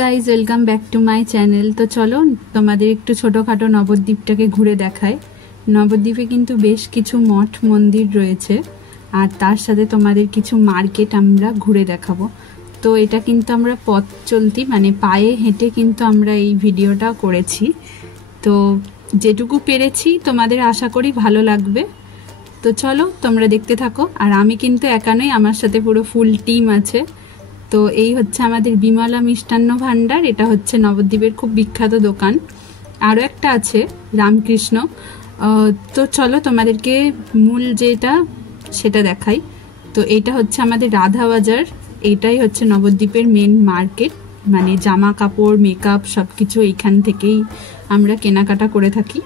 Guys, welcome back to my channel. তো চলো তোমাদের একটু ছোটোখাটো নবদ্বীপটাকে ঘুরে দেখায়। নবদ্বীপে কিন্তু বেশ কিছু মঠ মন্দির রয়েছে, আর তার সাথে তোমাদের কিছু মার্কেট আমরা ঘুরে দেখাবো। তো এটা কিন্তু আমরা পথ চলতি মানে পায়ে হেঁটে কিন্তু আমরা এই ভিডিওটা করেছি। তো যেটুকু পেরেছি তোমাদের আশা করি ভালো লাগবে। তো চলো তোমরা দেখতে থাকো। আর আমি কিন্তু একা নই, আমার সাথে পুরো ফুল টিম আছে। তো এই হচ্ছে আমাদের বিমলা মিষ্টান্ন ভাণ্ডার, এটা হচ্ছে নবদ্বীপের খুব বিখ্যাত দোকান। আরও একটা আছে রামকৃষ্ণ। তো চলো তোমাদেরকে মূল যেটা সেটা দেখাই। তো এটা হচ্ছে আমাদের রাধা বাজার, এইটাই হচ্ছে নবদ্বীপের মেন মার্কেট, মানে জামা কাপড় মেকআপ সব কিছু এইখান থেকেই আমরা কেনাকাটা করে থাকি।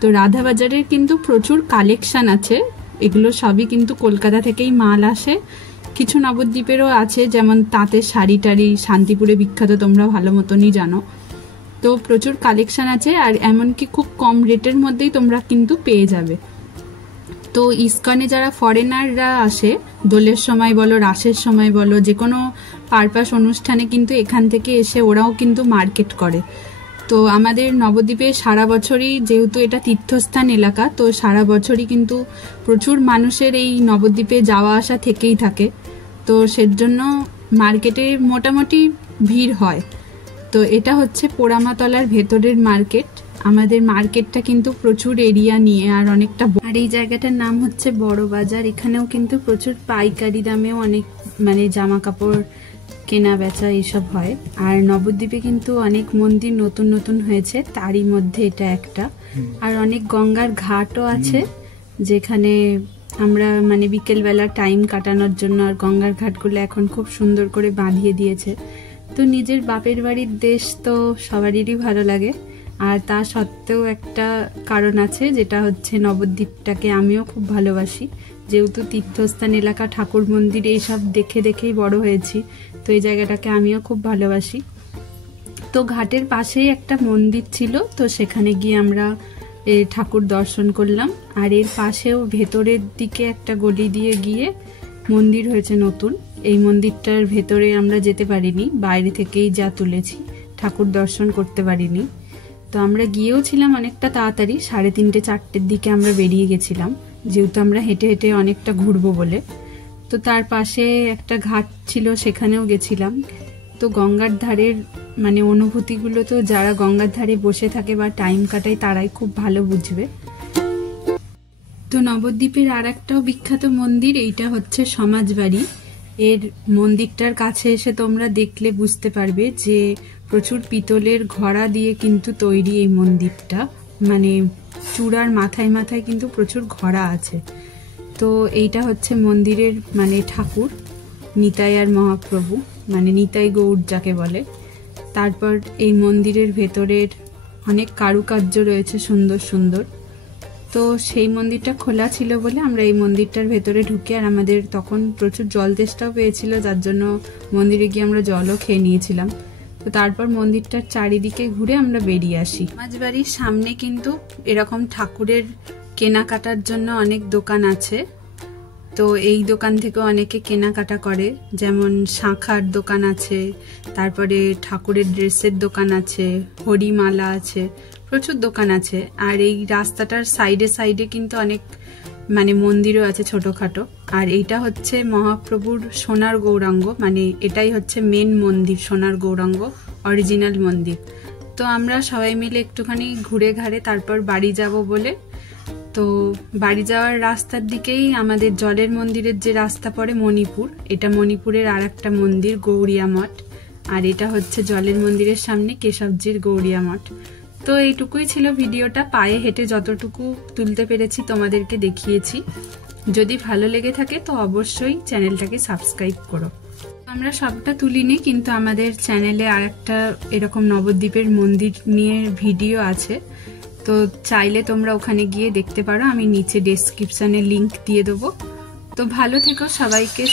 তো রাধা বাজারের কিন্তু প্রচুর কালেকশান আছে, এগুলো সবই কিন্তু কলকাতা থেকেই মাল আসে। কিছু নবদ্বীপেরও আছে, যেমন তাঁতের শাড়ি টাড়ি শান্তিপুরে বিখ্যাত, তোমরা ভালো মতনই জানো। তো প্রচুর কালেকশান আছে, আর এমনকি খুব কম রেটের মধ্যেই তোমরা কিন্তু পেয়ে যাবে। তো ইস্কনে যারা ফরেনাররা আসে দোলের সময় বলো রাসের সময় বলো, যে কোনো পারপাস অনুষ্ঠানে কিন্তু এখান থেকে এসে ওরাও কিন্তু মার্কেট করে। তো আমাদের নবদ্বীপে সারা বছরই, যেহেতু এটা তীর্থস্থান এলাকা, তো সারা বছরই কিন্তু প্রচুর মানুষের এই নবদ্বীপে যাওয়া আসা থেকেই থাকে। তো সেজন্য মার্কেটে মোটামুটি ভিড় হয়। তো এটা হচ্ছে পোড়ামাতলার ভেতরের মার্কেট। আমাদের মার্কেটটা কিন্তু প্রচুর এরিয়া নিয়ে আর অনেকটা, আর এই জায়গাটার নাম হচ্ছে বড় বাজার। এখানেও কিন্তু প্রচুর পাইকারি দামেও অনেক মানে জামা কাপড় কেনা বেচা এইসব হয়। আর নবদ্বীপে কিন্তু অনেক মন্দির নতুন নতুন হয়েছে, তারই মধ্যে এটা একটা। আর অনেক গঙ্গার ঘাটও আছে, যেখানে আমরা মানে বিকেলবেলা টাইম কাটানোর জন্য, আর গঙ্গার ঘাটগুলো এখন খুব সুন্দর করে বাঁধিয়ে দিয়েছে। তো নিজের বাপের বাড়ির দেশ তো সবারই ভালো লাগে, আর তা সত্ত্বেও একটা কারণ আছে, যেটা হচ্ছে নবদ্বীপটাকে আমিও খুব ভালোবাসি। যেহেতু তীর্থস্থান এলাকা, ঠাকুর মন্দির এইসব দেখে দেখেই বড় হয়েছি, তো এই জায়গাটাকে আমিও খুব ভালোবাসি। তো ঘাটের পাশেই একটা মন্দির ছিল, তো সেখানে গিয়ে আমরা ঠাকুর দর্শন করলাম। আর এর পাশেও ভেতরের দিকে একটা গলি দিয়ে গিয়ে মন্দির হয়েছে নতুন। এই মন্দিরটার ভেতরে আমরা যেতে পারিনি, বাইরে থেকেই যা তুলেছি, ঠাকুর দর্শন করতে পারিনি। তো আমরা গিয়েও ছিলাম অনেকটা তাড়াতাড়ি, 3:30 4টের দিকে আমরা বেরিয়ে গেছিলাম, যেহেতু আমরা হেঁটে হেঁটে অনেকটা ঘুরবো বলে। তো তার পাশে একটা ঘাট ছিল, সেখানেও গেছিলাম। তো গঙ্গার ধারের মানে অনুভূতিগুলো তো যারা গঙ্গার ধারে বসে থাকে বা টাইম কাটায় তারাই খুব ভালো বুঝবে। তো নবদ্বীপের আর একটাও বিখ্যাত মন্দির, এইটা হচ্ছে সমাজবাড়ি। এর মন্দিরটার কাছে এসে তোমরা দেখলে বুঝতে পারবে যে প্রচুর পিতলের ঘড়া দিয়ে কিন্তু তৈরি এই মন্দিরটা, মানে চূড়ার মাথায় মাথায় কিন্তু প্রচুর ঘড়া আছে। তো এইটা হচ্ছে মন্দিরের মানে ঠাকুর নিতাই আর মহাপ্রভু, মানে নিতাই গৌর যাকে বলে। তারপর এই মন্দিরের ভেতরের অনেক কারুকার্য রয়েছে সুন্দর সুন্দর। তো সেই মন্দিরটা খোলা ছিল বলে আমরা এই মন্দিরটার ভেতরে ঢুকে, আর আমাদের তখন প্রচুর জল তেষ্টাও পেয়েছিল, যার জন্য মন্দিরে গিয়ে আমরা জলও খেয়ে নিয়েছিলাম। তো তারপর মন্দিরটার চারিদিকে ঘুরে আমরা বেরিয়ে আসি। সমাজবাড়ির সামনে কিন্তু এরকম ঠাকুরের কেনাকাটার জন্য অনেক দোকান আছে। তো এই দোকান থেকে অনেকে কেনাকাটা করে, যেমন শাঁখার দোকান আছে, তারপরে ঠাকুরের ড্রেসের দোকান আছে, হরিমালা আছে, প্রচুর দোকান আছে। আর এই রাস্তাটার সাইডে সাইডে কিন্তু অনেক মানে মন্দিরও আছে ছোটোখাটো। আর এইটা হচ্ছে মহাপ্রভুর সোনার গৌরাঙ্গ, মানে এটাই হচ্ছে মেন মন্দির, সোনার গৌরাঙ্গ অরিজিনাল মন্দির। তো আমরা সবাই মিলে একটুখানি ঘুরে ঘাড়ে তারপর বাড়ি যাব বলে, তো বাড়ি যাওয়ার রাস্তার দিকেই আমাদের জলের মন্দিরের যে রাস্তা পড়ে মণিপুর, এটা মণিপুরের আর একটা মন্দির গৌরিয়া মঠ। আর এটা হচ্ছে জলের মন্দিরের সামনে কেশবজির গৌরিয়া মঠ। তো এইটুকুই ছিল ভিডিওটা, পায়ে হেঁটে যতটুকু তুলতে পেরেছি তোমাদেরকে দেখিয়েছি। যদি ভালো লেগে থাকে তো অবশ্যই চ্যানেলটাকে সাবস্ক্রাইব করো। আমরা সবটা তুলিনি, কিন্তু আমাদের চ্যানেলে আর একটা এরকম নবদ্বীপের মন্দির নিয়ে ভিডিও আছে, তো চাইলে তোমরা ওখানে গিয়ে দেখতে পারো। আমি নিচে ডেসক্রিপশনে লিংক দিয়ে দেবো। তো ভালো থেকো সবাইকে।